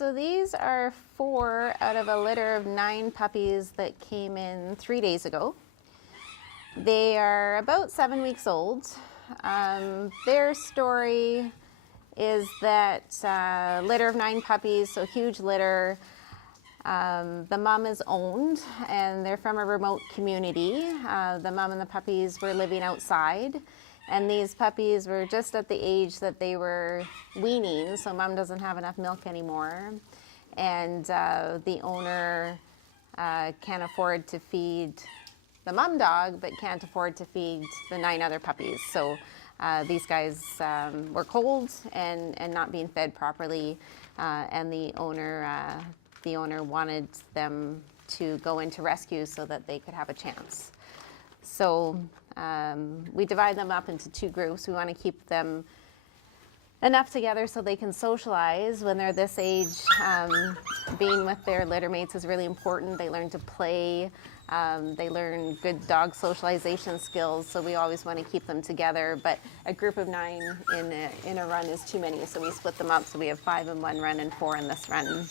So these are 4 out of a litter of 9 puppies that came in 3 days ago. They are about 7 weeks old. Their story is that litter of 9 puppies, so huge litter. The mom is owned and they're from a remote community. The mom and the puppies were living outside, and these puppies were just at the age that they were weaning, so mom doesn't have enough milk anymore. And the owner can't afford to feed the mom dog, but can't afford to feed the 9 other puppies. So these guys were cold and not being fed properly, and the owner wanted them to go into rescue so that they could have a chance. So we divide them up into 2 groups. We want to keep them enough together so they can socialize when they're this age. Being with their litter mates is really important. They learn to play. They learn good dog socialization skills, so we always want to keep them together. But a group of 9 in a run is too many, so we split them up. So we have 5 in one run and 4 in this run.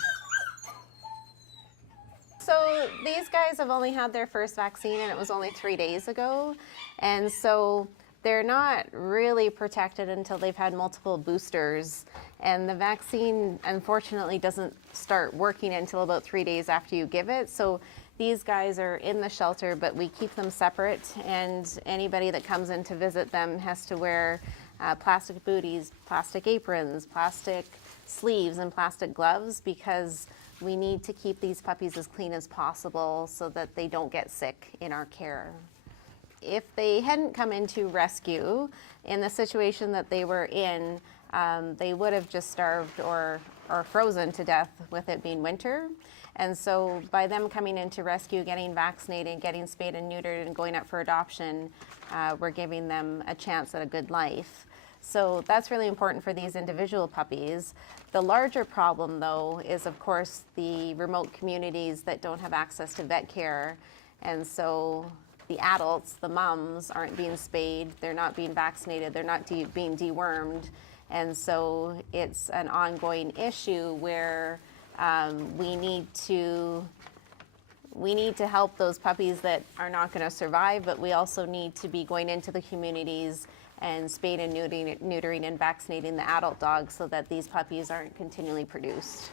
So these guys have only had their first vaccine, and it was only 3 days ago. And so they're not really protected until they've had multiple boosters. And the vaccine, unfortunately, doesn't start working until about 3 days after you give it. So these guys are in the shelter, but we keep them separate. And anybody that comes in to visit them has to wear plastic booties, plastic aprons, plastic sleeves, and plastic gloves, because we need to keep these puppies as clean as possible so that they don't get sick in our care. If they hadn't come into rescue in the situation that they were in, they would have just starved or frozen to death with it being winter. And so by them coming into rescue, getting vaccinated, getting spayed and neutered, and going up for adoption, we're giving them a chance at a good life. So that's really important for these individual puppies. The larger problem, though, is of course the remote communities that don't have access to vet care. And so the adults, the moms, aren't being spayed, they're not being vaccinated, they're not being dewormed. And so it's an ongoing issue where we need to help those puppies that are not going to survive, but we also need to be going into the communities and spaying and neutering and vaccinating the adult dogs so that these puppies aren't continually produced.